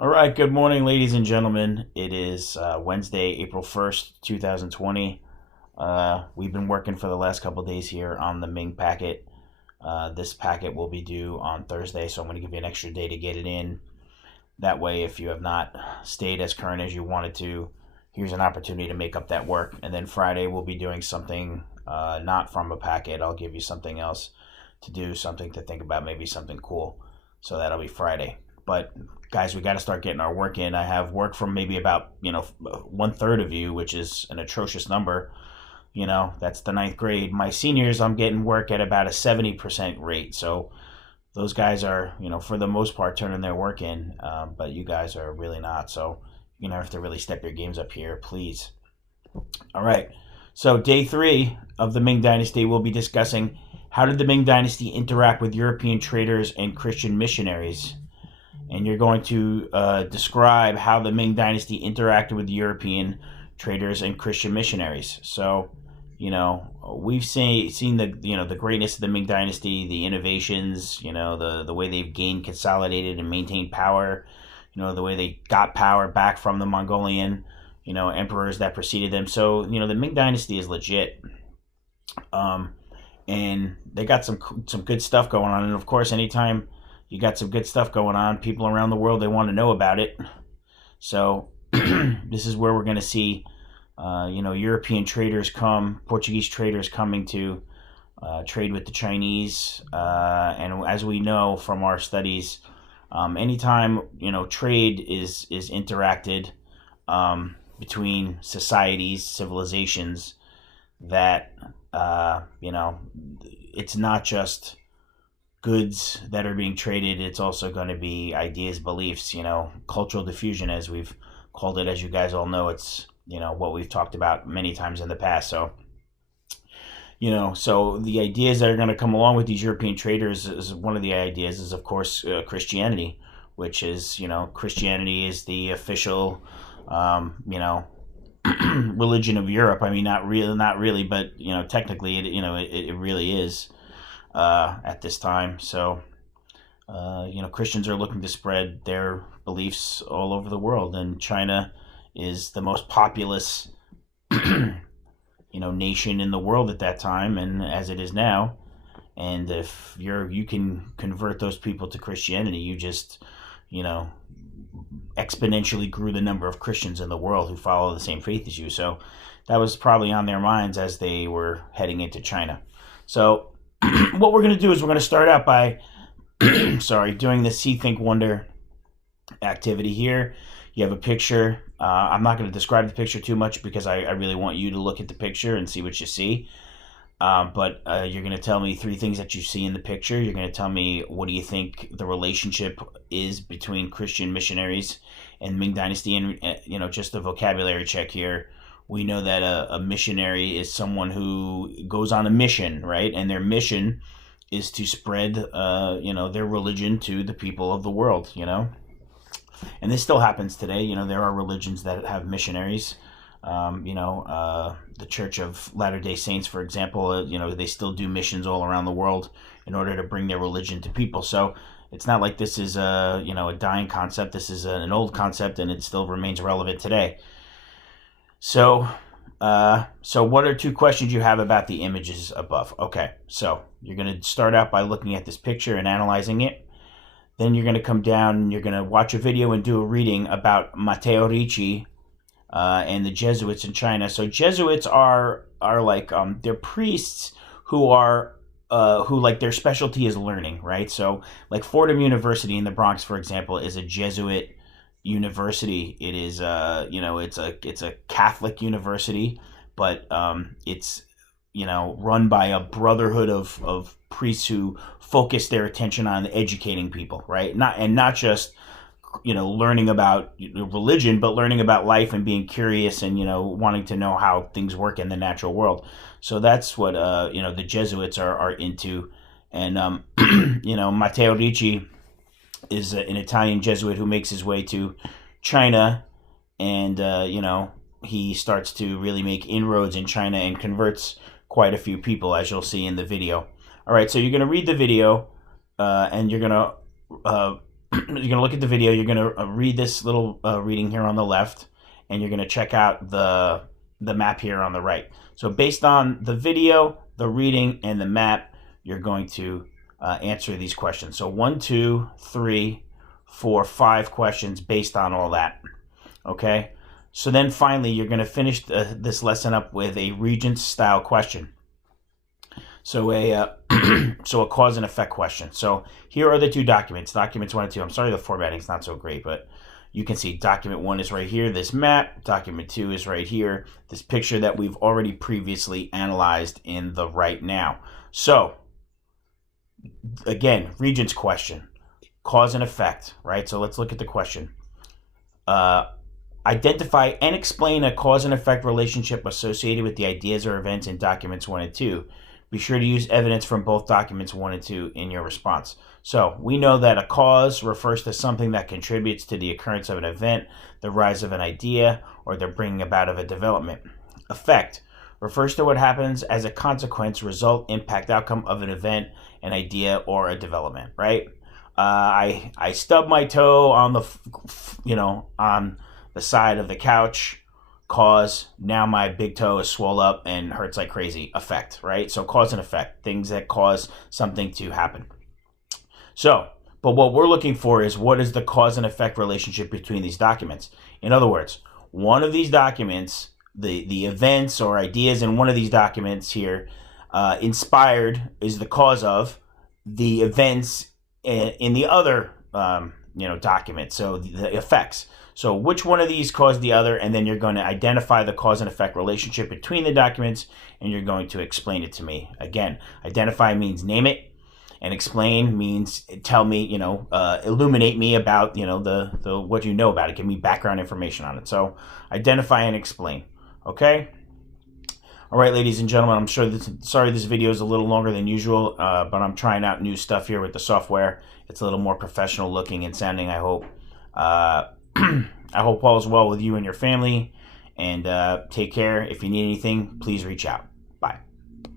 All right, good morning, ladies and gentlemen. It is Wednesday, April 1st, 2020. We've been working for the last couple of days here on the Ming packet. This packet will be due on Thursday, so I'm going to give you an extra day to get it in. That way, if you have not stayed as current as you wanted to, here's an opportunity to make up that work. And then Friday, we'll be doing something not from a packet. I'll give you something else to do, something to think about, maybe something cool. So that'll be Friday. But guys, we got to start getting our work in. I have work from maybe about 1/3 of you, which is an atrocious number. That's the ninth grade. My seniors, I'm getting work at about a 70% rate. So those guys are, for the most part, turning their work in, but you guys are really not. So you're gonna have to really step your games up here, please. All right. So day 3 of the Ming Dynasty, we'll be discussing how did the Ming Dynasty interact with European traders and Christian missionaries. And you're going to describe how the Ming Dynasty interacted with European traders and Christian missionaries. So, we've seen the greatness of the Ming Dynasty, the innovations, the way they've gained, consolidated, and maintained power. The way they got power back from the Mongolian, emperors that preceded them. So, the Ming Dynasty is legit. And they got some good stuff going on. And of course, anytime you got some good stuff going on, people around the world, they want to know about it. So this is where we're going to see, European traders Portuguese traders coming to trade with the Chinese. And as we know from our studies, anytime, trade is interacted between societies, civilizations, that, it's not just goods that are being traded. It's also going to be ideas, beliefs, cultural diffusion, as we've called it. As you guys all know, it's, what we've talked about many times in the past. So, so the ideas that are going to come along with these European traders is one of the ideas is, of course, Christianity, which is, Christianity is the official, religion of Europe. I mean, not really, but, technically it really is. At this time. So, Christians are looking to spread their beliefs all over the world, and China is the most populous, nation in the world at that time, and as it is now. And if you can convert those people to Christianity, you just, exponentially grew the number of Christians in the world who follow the same faith as you. So that was probably on their minds as they were heading into China. So what we're going to do is we're going to start out by doing the See, Think, Wonder activity here. You have a picture. I'm not going to describe the picture too much because I really want you to look at the picture and see what you see. But you're going to tell me 3 things that you see in the picture. You're going to tell me what do you think the relationship is between Christian missionaries and Ming Dynasty. And, just a vocabulary check here. We know that a missionary is someone who goes on a mission, right? And their mission is to spread, their religion to the people of the world, And this still happens today. There are religions that have missionaries. The Church of Latter-day Saints, for example, they still do missions all around the world in order to bring their religion to people. So it's not like this is a dying concept. This is an old concept, and it still remains relevant today. So what are 2 questions you have about the images above? Okay, so you're going to start out by looking at this picture and analyzing it. Then you're going to come down and you're going to watch a video and do a reading about Matteo Ricci and the Jesuits in China. So Jesuits are like they're priests who are who like their specialty is learning, right? So like Fordham University in the Bronx, for example, is a Jesuit university. It is it's a Catholic university, but it's run by a brotherhood of priests who focus their attention on educating people, right? Not just learning about religion, but learning about life and being curious and wanting to know how things work in the natural world. So that's what the Jesuits are into. And Matteo Ricci is an Italian Jesuit who makes his way to China, and he starts to really make inroads in China and converts quite a few people, as you'll see in the video. All right, so you're going to read the video, and you're going to you're going to look at the video. You're going to read this little reading here on the left, and you're going to check out the map here on the right. So based on the video, the reading, and the map, you're going to answer these questions. So 1, 2, 3, 4, 5 questions based on all that. Okay? So then finally, you're going to finish this lesson up with a Regents style question. So a cause and effect question. So here are the two documents, documents 1 and 2. I'm sorry the formatting's not so great, but you can see document 1 is right here, this map. Document 2 is right here, this picture that we've already previously analyzed in the right now. So again, Regents question, cause and effect, right? So let's look at the question. Identify and explain a cause and effect relationship associated with the ideas or events in documents 1 and 2. Be sure to use evidence from both documents 1 and 2 in your response. So we know that a cause refers to something that contributes to the occurrence of an event, the rise of an idea, or the bringing about of a development. Effect refers to what happens as a consequence, result, impact, outcome of an event, an idea, or a development, right? I stubbed my toe on on the side of the couch. Cause, now my big toe is swole up and hurts like crazy. Effect, right? So cause and effect, things that cause something to happen. So, but what we're looking for is what is the cause and effect relationship between these documents. In other words, one of these documents, the events or ideas in one of these documents here, inspired is the cause of the events in the other document. So the effects. So which one of these caused the other, and then you're going to identify the cause and effect relationship between the documents, and you're going to explain it to me. Again, identify means name it, and explain means tell me, illuminate me about, the what you know about it. Give me background information on it. So identify and explain. Okay? All right, ladies and gentlemen, sorry this video is a little longer than usual, but I'm trying out new stuff here with the software. It's a little more professional looking and sounding, I hope. I hope all is well with you and your family, and take care. If you need anything, please reach out. Bye.